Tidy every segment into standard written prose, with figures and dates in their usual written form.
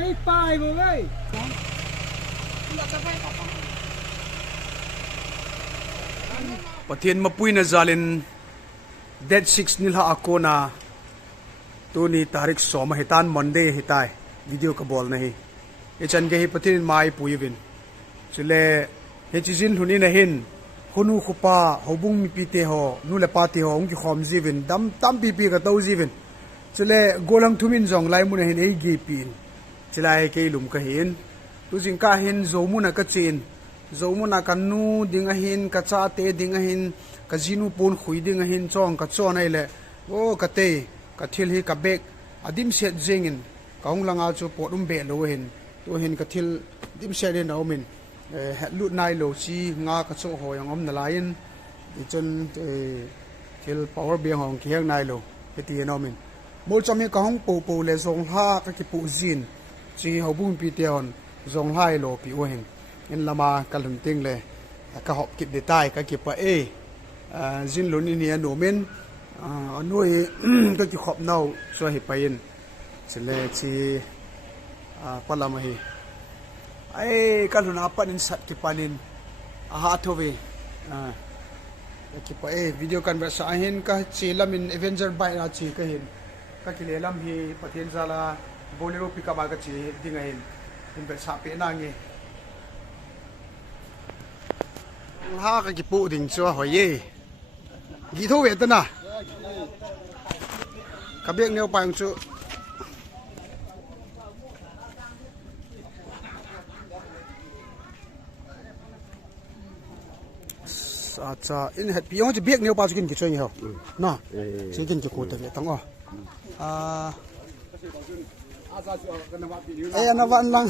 Ngay pai mo ngay. Pathian mapui na zalin dead 6 nilha ako na tu ni tarik soma hitan Monday hitai video ka bol nahi echan ge hi pathian mai puivin chile he chizin huni na hin hunu khupa hobung mi pite ho nu le pati ho ong ki khom jivin dam tam pi pi ka to jivin chile golang thumin jong lai mun hin ei gi pin chilai ke lum ka hin tu jing ka hin zomu na ka chin zomu na kan nu dinga hin Kachate dinga hin ka jinu pon khui dinga hin chong ka chon ai le o ka te ka Thil hi ka bek adim set jengin ka hong langa chu podum be lo hin to hin ka Thil dim set in aumin lu nai lo chi nga ka cho ho yang om na lain i chon Thil power be hong ki hang nai lo heti en aumin Molcham hi ka hong po le zong ha ka ki pu jin chi ho bum pi te on zong hai lo pi o hin in lama Kalhun ting le ka hop kip de tai ka ki pa jin lun ni no men anoi ka ki khop nau so hi pain chele chi palama hi ai Kalhun Apat in sat ki panin ha thove ki pa video kan ba sa hin ka chilam in Avenger bai na chi ka hin ka ki lelam hi pathian zala bolero pika ba ka chi dinga hin in ba sa pe na nge ha ka ki pu ding cho hoye gi tho ve ta na ka bek neu pang chu sa in het pi ong ji bek neu pa chu kin ki choi ho na chi kin ki ko ta ve tang o na van lang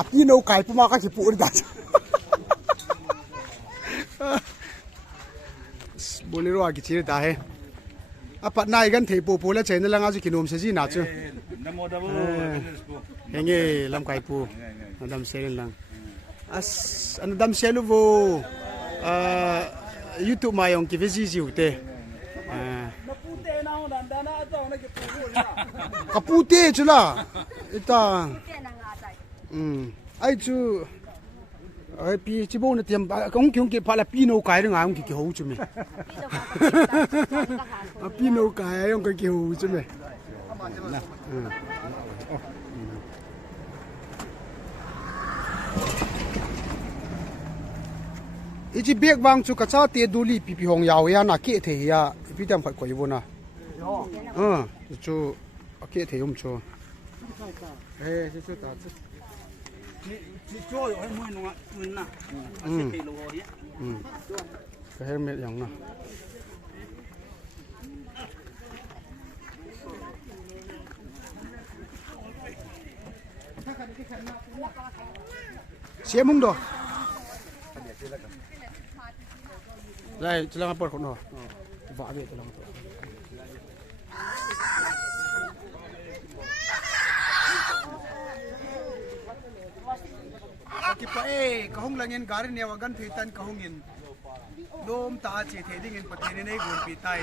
api no kai pu ma ka ki pu da bolero a ki chi da he Apat nai gan thei po la chen la nga ju kinom se ji na chu henge lam kai pu dam sel lang as an dam selu vo YouTube ma yong ki vezi ji ute kapute chula ita ai chu ai pi chi bo na tiam kong kyong ki phala pi no kai nga ong ki ho chu me pi no kai ong ki ho chu me ichi bek wang chu Kachate duli pi pi hong yaw ya na ke the ya pi tam phai koi bo na chu ke the um chu chu ta cho rồi mua nó mình nè cái lô ấy cái helmet yang nè xem mông đồ đây chỉ là một con nó vả về chỉ là ki pa ka hong langin garin ya wagan thitan ka hongin dom ta che theding in patene nei gon pi tai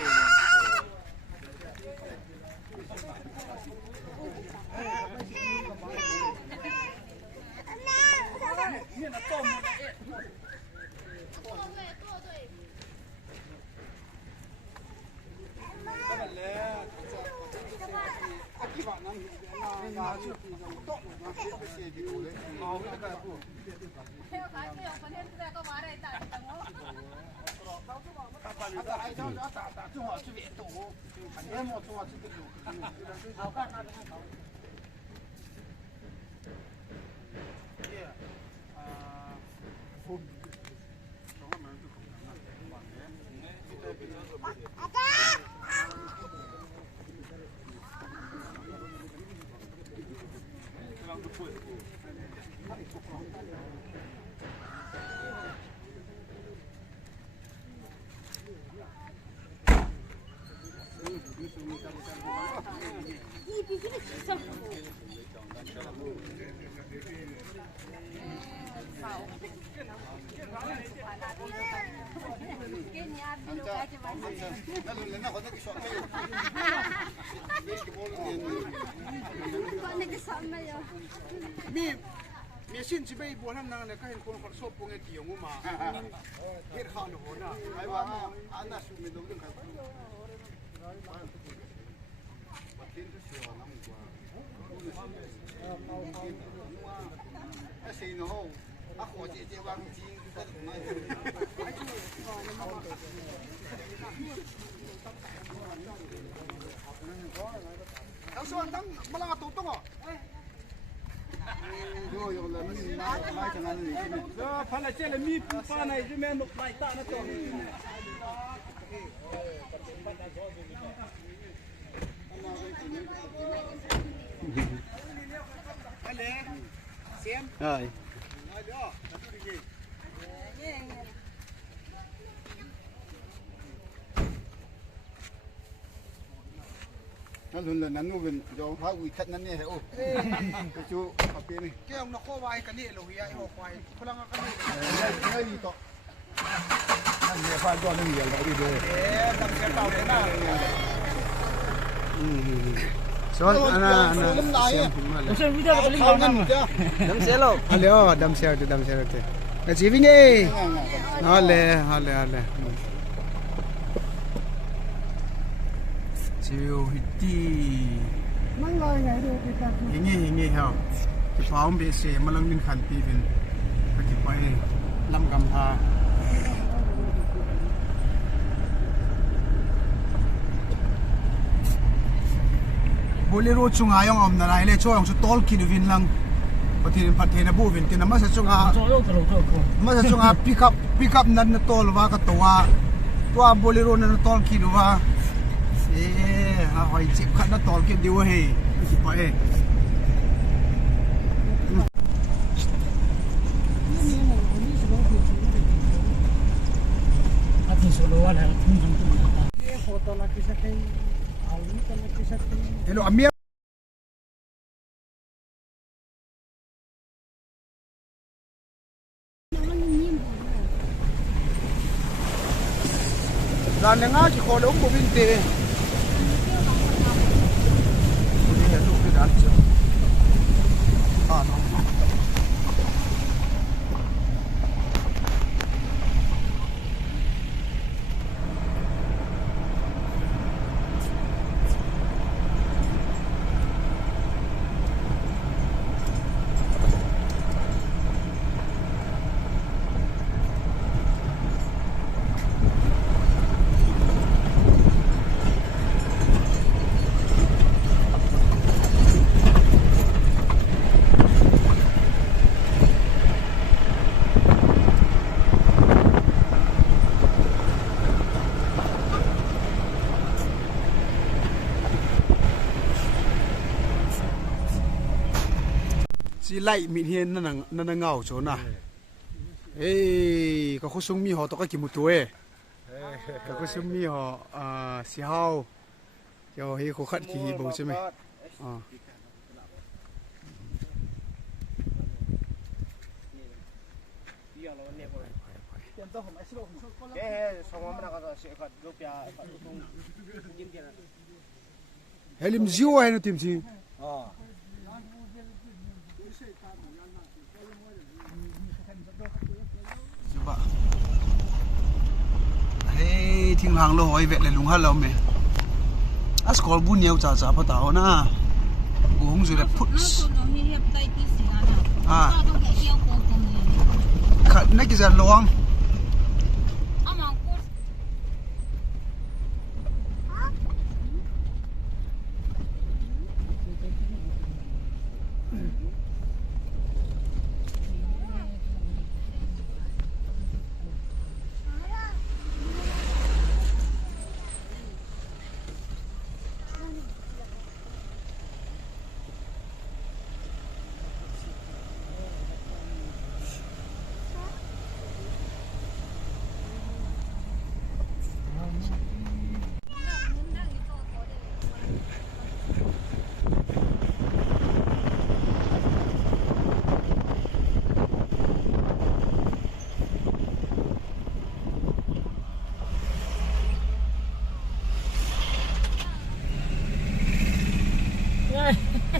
มีสิ้นสิไปบัวท่านนางเนี่ยก็เห็นคนคนโซ่ปงเกี่ยวงูมาเฮ็ดข้าวหนูนะไอ้ว่าอันนั้นสุดไม่ต้องดึงใครไอ้สิ่งนู้น啊，伙计，这王金在哪里？当时当没那个都懂哦。有人买着那里去。这盘了这了米不发那这面买大那种。哎嘞，先。哎。นั่นหุ่นเลยนั่นนู่นเป็นยองพระวิคัดนั่นเนี่ยโอ้ไปจูเอาไปนี่แก้วนักข้อวายกันนี่เราเฮียไอ้หัวควายพลังกันนี่ไม่ดีต่อนั่นเนี่ยฟ้าจอนี่เหี้ยเราดีเลยดำเสียเต่าเลยนะส่วนอันนั้นเสียวิดีโอกับลิงก์นั่นดำเสียแล้วฮัลโหลดำเสียเถอะกระชีวิงเอ้ฮัลโหลchiều hiti mang lời ngày được cái cắt hingi hao cái pháo bị xe mà lăng bên khăn pi bên cái phải lâm cầm ha bolero chung ayong om na lai le cho yung tol kinu vin lang pati na bu vin tin ma sa chung a pick up nan na tol wa ka to bolero na tol kinu wa hỏi chịu khăn nó to kia điều hề vậy hello amir là nga chỉ có đúng một bên tề chỉ lại mịn hiền nó ngầu chỗ nào, ê có khúc súng mi họ tao cái kiểu một tuổi, có khúc súng mi họ xì hao, cho hay khó khăn kỳ bầu chứ mày, hay lim diêu hay nó tìm gì? Hey, thiên hàng lo hỏi vậy là lùng hello mày. Ascol bu nhiều chả bắt đầu na. Uống rồi là put. Khát nãy cái gì loang.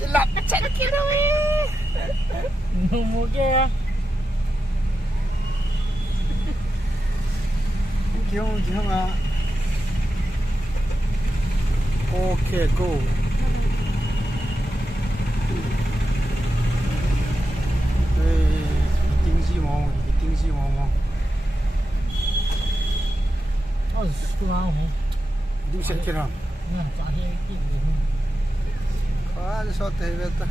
Lặp chết kia đâu Nunggu ke? Kêu mà. Okay, go. Tiếng gì mà. Wow. Đi xem cái nào. Nah, cahaya itu. Ada sot hai beta.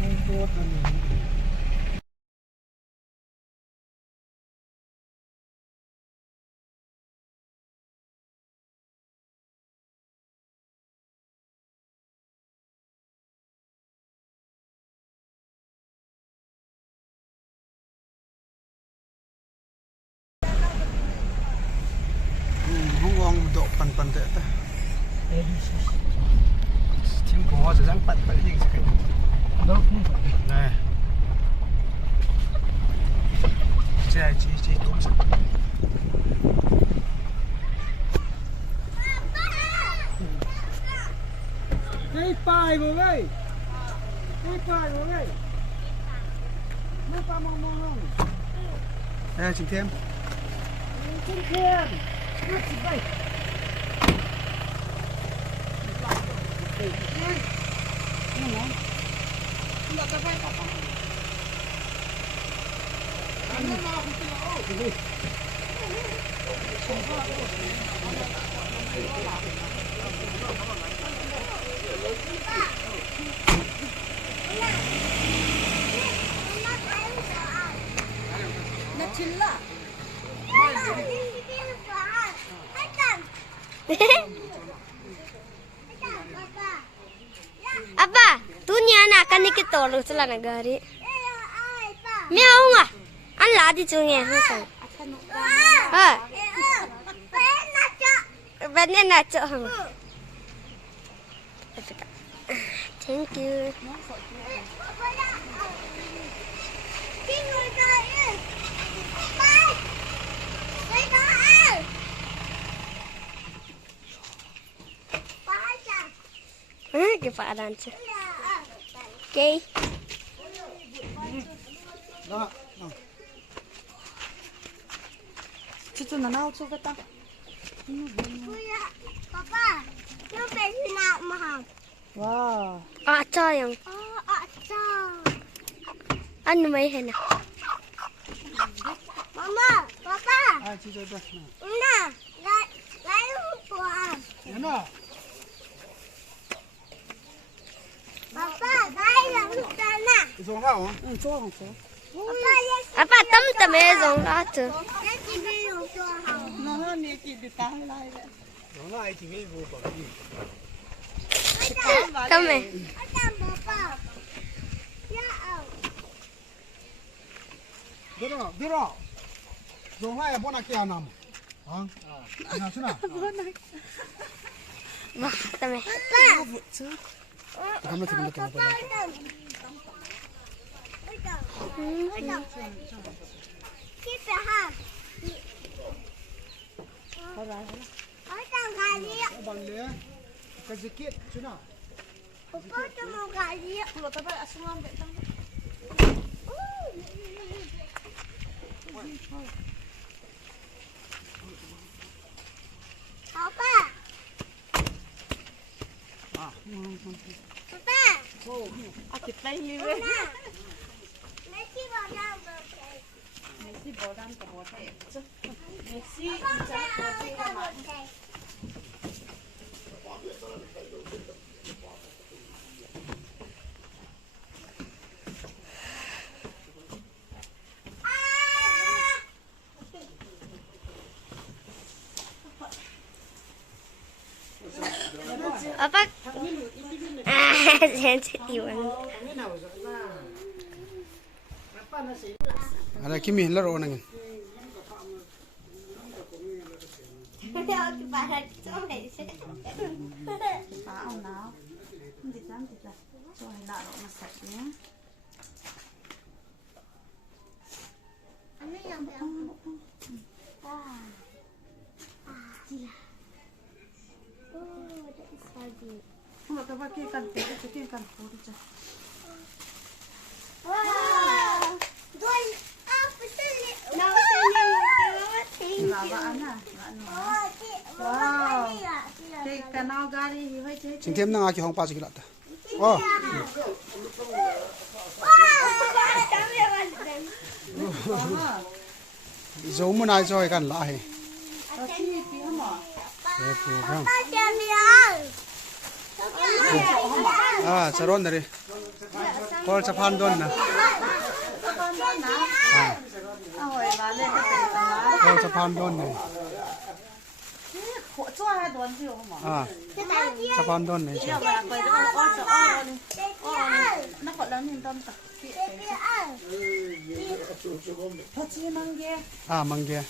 Hong Kong độ pan tệ ta. Tiếng của họ sẽ răng bật gì cái. Đâu? Này. Chạy chỉ đúng rồi. Cái bài của mày. Mua pa mong. Đây chính thêm. Chính thêm. Nó chỉ vậy. Apa? Dunia nak kan ni kita tolong sila negari. Miau ngah. An ladi cunge hang. Ha. Benar nak cak hang. Thank you. Kepadaan tu. Okay. Đó. Cucu nanau tu kata. Papa, you better not mahal. Wow. Acha yang. Acha. Anu mai hena. Mama, Papa. Chị chơi đây. Nah, lại tuan. Nó. Papa, lại làm tuan na. Dùng hao hả? Cuang. Apa tamezong la tu. Nah, ni kita tahan lah. Dùng lại chỉ cái vô bảo đi. Come. Đi rồi. Dùng lại bọn nào kia nằm. Hả? Nào chứ nào. Wah, come. Kamu tengok. Keep it hard. Ở trong gà đi. Bằng lẽ cái gì kia chứ nào. Papa trong một gà đi. Kalau tak ada asam ambek tang. Papa. Papa. Oh, aku play ni. Messi vào đâu rồi? Messi bỏ đam của bỏ thẻ. Messi Papa chắc có gì vào mà. đâu? Apat. Sensitif. Ada kimi hilar orang ni. Tahu now. Tidak. So hendak masaknya. Ini yang gila. Oh, that is so good. Kalau tak pakai ikan teri, pakai ikan puri je. Chính thêm năng ai không bao giờ lạ. Ô. Dấu một ai rồi cần lại. À, saron dari. Kol sapan don na. Kol sapan don này. À, sapan don này. À, mangge.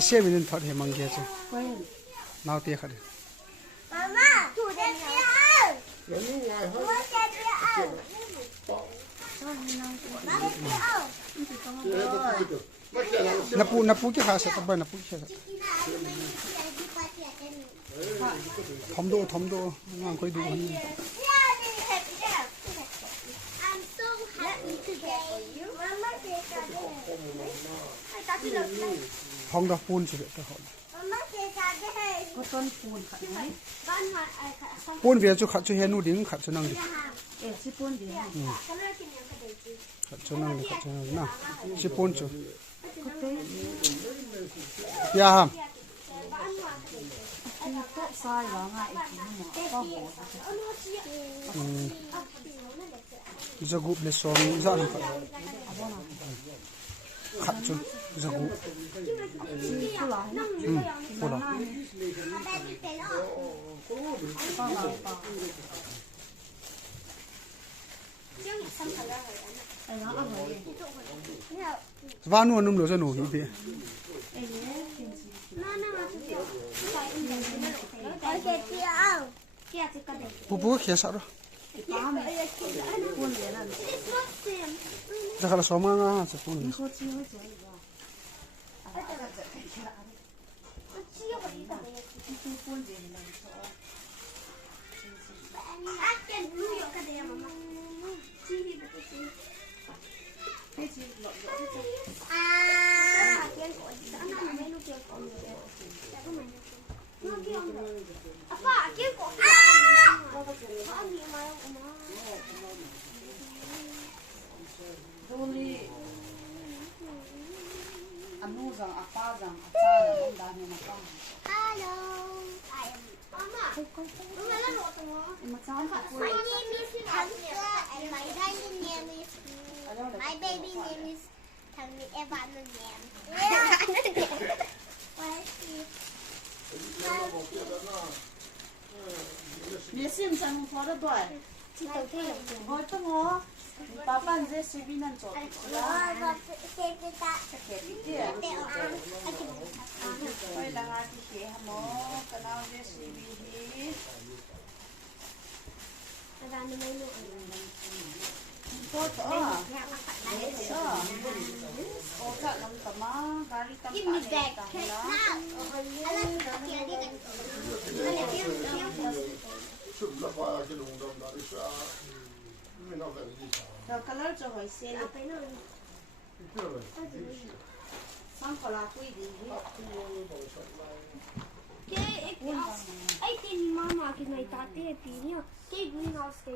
Xe mình thoát hệ mangge chứ. Nào tiếc rồi. Mama, thủ đèn kia. Napu cái khá sẽ tập bài napu cái. Thom đô, ngang coi đủ hơn. Phong đó phun chỉ được cái họ. Phun về cho khát cho henu đỉnh khát cho năng đi. Khát cho năng na. Chỉ phun cho. Ya ham. Zagup le som za nam khát cho zagup. Pula. Vanu anum lo zanu hi be. Pupu khia sa ro. Zakala soma nga sa pun. My baby name is Evan. Mình xem sang phó đó tuổi. Ngồi tao ngó. Bà bạn dễ suy nghĩ năng chỗ. Thôi là ngài thì kế hả mô. Cái nào dễ suy nghĩ. Cô tớ à? Cô tớ làm tầm á. Gari tầm Give me that cake now. I like to get rồi color cho hỏi xe xong còn là quy gì I think Mama can make that baby. Cái greenhouse cái